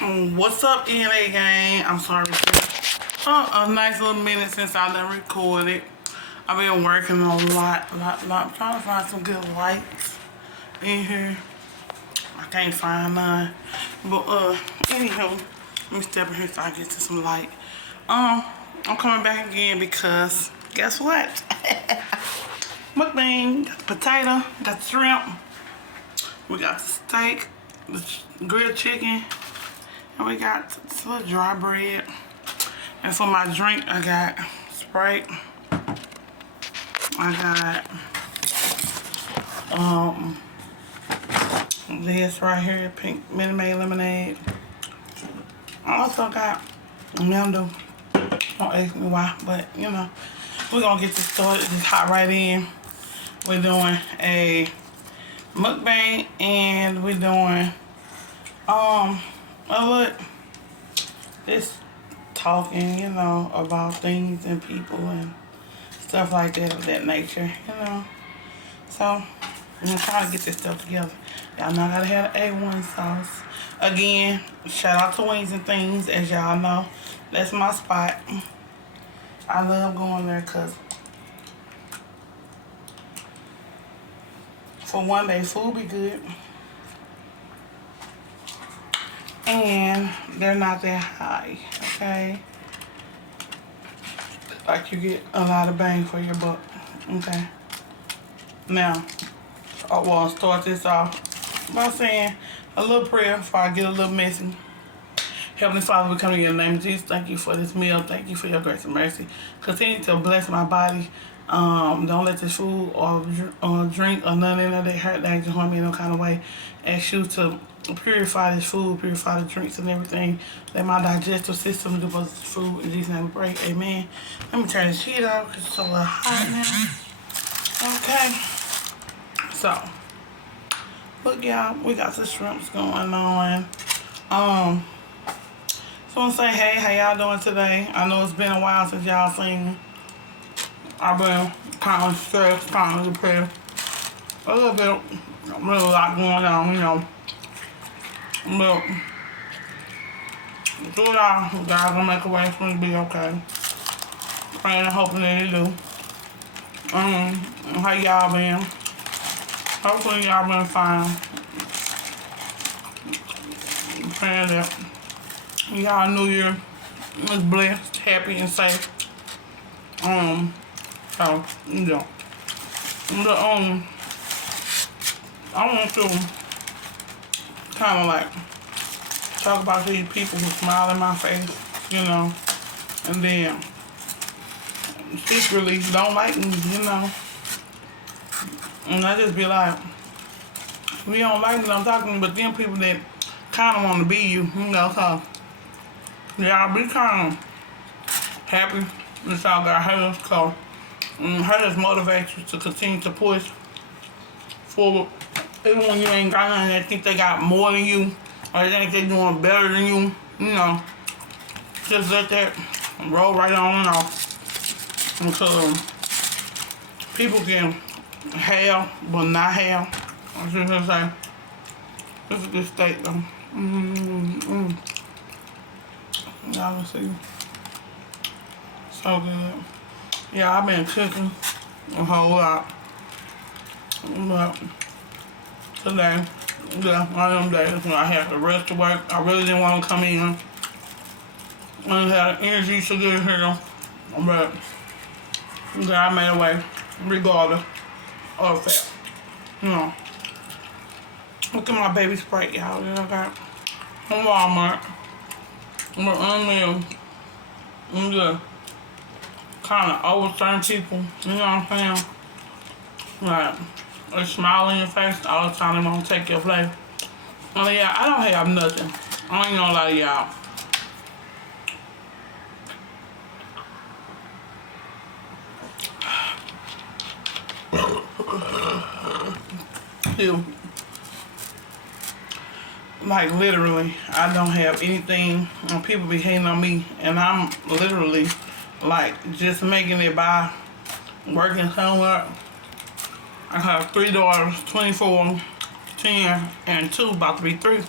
What's up, NA gang? I'm sorry for a nice little minute since I done recorded. I've been working a lot. I'm trying to find some good lights in here. I can't find none. But anywho, let me step in here so I get to some light. I'm coming back again because guess what? Mukbang, got the potato, got the shrimp, we got the steak, the grilled chicken, and we got some dry bread. And for my drink, I got Sprite. I got this right here, pink Minute Maid lemonade. I also got Mando. Don't ask me why, but you know, we're gonna get this started. Just hop right in. We're doing a mukbang and we're doing look, just talking, you know, about things and people and stuff like that of that nature, you know. So I'm trying to get this stuff together. Y'all know I gotta have A1 sauce. Again, shout out to Wings and Things, as y'all know. That's my spot. I love going there because for one day, food be good. And they're not that high, okay? Like you get a lot of bang for your buck, okay? Now, I want to start this off by saying a little prayer before I get a little messy. Heavenly Father, we come in your name of Jesus. Thank you for this meal. Thank you for your grace and mercy. Continue to bless my body. Don't let this food or drink or none in there that hurt, danger, harm me in no kind of way. Ask you to purify this food, purify the drinks and everything. Let my digestive system do both this food. In Jesus' name we pray. Amen. Let me turn this heat off because it's a little hot now. Okay. So, look y'all, we got the shrimps going on. So I want to say, hey, how y'all doing today? I know it's been a while since y'all seen me. I've been kind of stressed, kind of depressed. A little bit, really a lot going on, you know. But, through it all, God's gonna make a way for me to be okay. Praying and hoping that He do. How y'all been? Hopefully y'all been fine. Praying that y'all New Year is blessed, happy, and safe. So, you know. But, I want to kind of like talk about these people who smile in my face, you know, and then secretly don't like me, you know. And I just be like, if you don't like me, I'm talking, but then people that kind of want to be you, you know, so y'all be kind of happy that y'all got haters, because haters motivate you to continue to push forward. Even when you ain't got nothing, they think they got more than you, or they think they doing better than you, you know. Just let that roll right on and off. Because people can have, but not have. I was just gonna say, this is a good steak though. Y'all can see. So good. Yeah, I've been cooking a whole lot. But today, yeah, one of them days when I had to rest to work, I really didn't want to come in. I didn't have the energy to get here. But God made a way, regardless of that. You know. Look at my baby Sprite, y'all. You know, I got from Walmart. But I'm just kind of over certain people, you know what I'm saying? Like, they smile in your face all the time, they won't take your place. Oh yeah, I don't have nothing. I ain't gonna lie to y'all. Still, like literally, I don't have anything, and people be hating on me, and I'm literally like just making it by working somewhere. I have 3 daughters, 24, 10, and 2, about to be 3.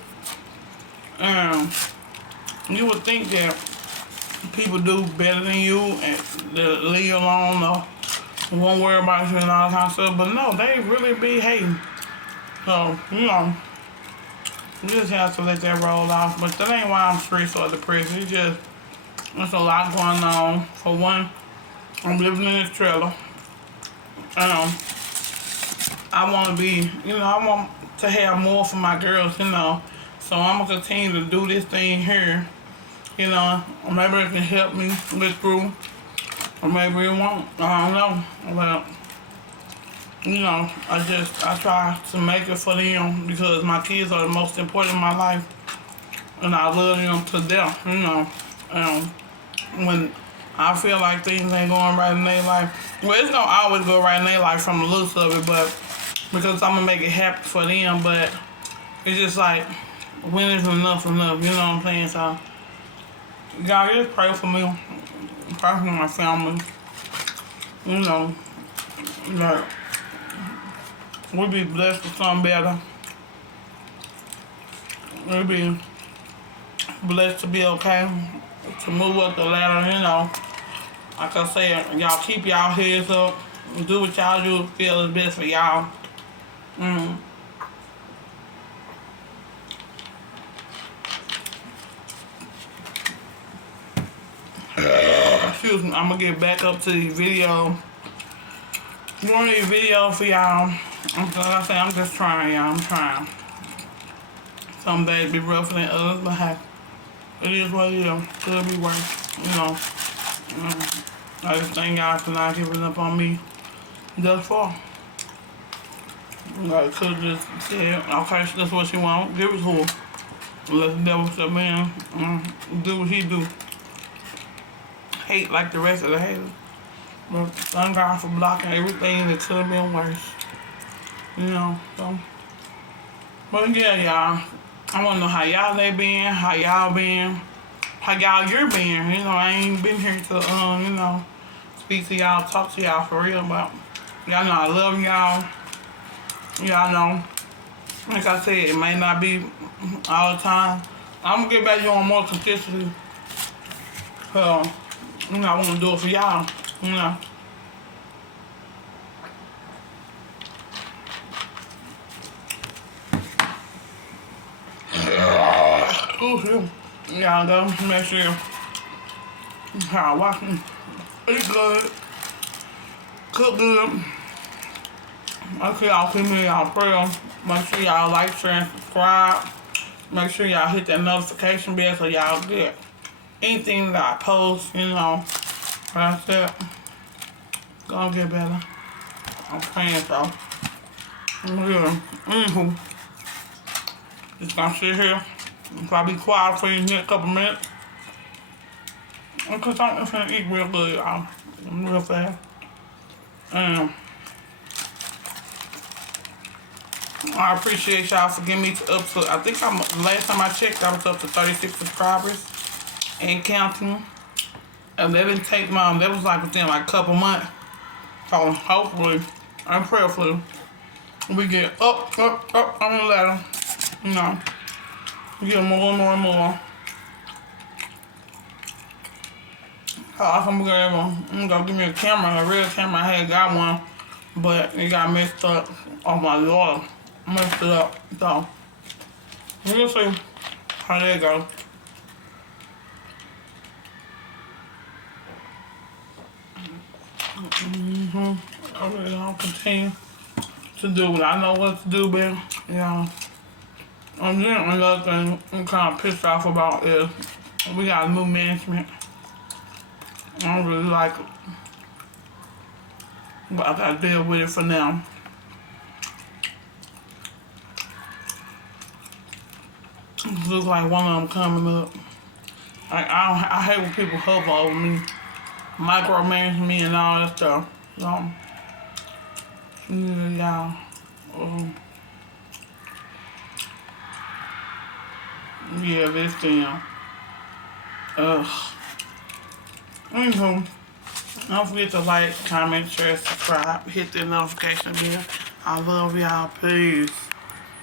And You would think that people do better than you and they'll leave you alone or won't worry about you and all that kind of stuff. But no, they really be hating. So, you just have to let that roll off. But that ain't why I'm stressed or depressed. It's just, there's a lot going on. For one, I'm living in this trailer. I want to be, I want to have more for my girls, So I'm going to continue to do this thing here. Maybe it can help me get through. Or maybe it won't. I don't know. But, I try to make it for them because my kids are the most important in my life. And I love them to death, when I feel like things ain't going right in their life. Well, it's gonna always go right in their life from the looks of it, but because I'm gonna make it happen for them, but it's just like, when is enough, you know what I'm saying? So, y'all just pray for me, pray for my family, like, we'll be blessed with something better. We'll be blessed to be okay, to move up the ladder, Like I said, y'all keep y'all heads up, do what y'all do feel is best for y'all. Excuse me, I'm gonna get back up to the video. Doing a video for y'all. Like I said, I'm just trying, y'all. I'm trying. Some days be rougher than others, but hey, it is what it is. Could be worse, I just thank God for not giving up on me thus far. Like, could just said, okay, so that's what she want, give it to her. Let the devil step in, do what he do. Hate like the rest of the haters. But thank God for blocking everything that could have been worse. So. But yeah, y'all. I want to know how y'all they been, how y'all been, how y'all year been. I ain't been here to, speak to y'all, talk to y'all for real, but y'all know I love y'all. Y'all know, like I said, it may not be all the time. I'm gonna get back to you on more consistently. I want to do it for y'all, Y'all go, make sure y'all watching, eat good, cook good. Make sure y'all keep me in y'all prayer. Make sure y'all like, share, and subscribe. Make sure y'all hit that notification bell so y'all get anything that I post, That's it. Gonna get better. I'm praying so. Yeah. Just gonna sit here. Probably be quiet for you in a couple minutes. Because I'm just gonna eat real good, y'all. I'm real fast. I appreciate y'all for getting me up to, I think last time I checked, I was up to 36 subscribers and counting. And that didn't take long. That was like within like a couple months. So hopefully and prayerfully we get up on the ladder. Get more and more. I'm gonna go give me a camera, a real camera. I had got one, but it got messed up on my daughter. Messed it up. So we'll see how that goes. I'll continue to do what I know what to do, baby. And then another thing I'm kind of pissed off about is we got new management. I don't really like it, but I gotta deal with it for now. It looks like one of them coming up. Like I hate when people hover over me, micromanage me and all that stuff. So y'all, this thing. Anywho, don't forget to like, comment, share, subscribe, hit the notification bell. I love y'all. Peace.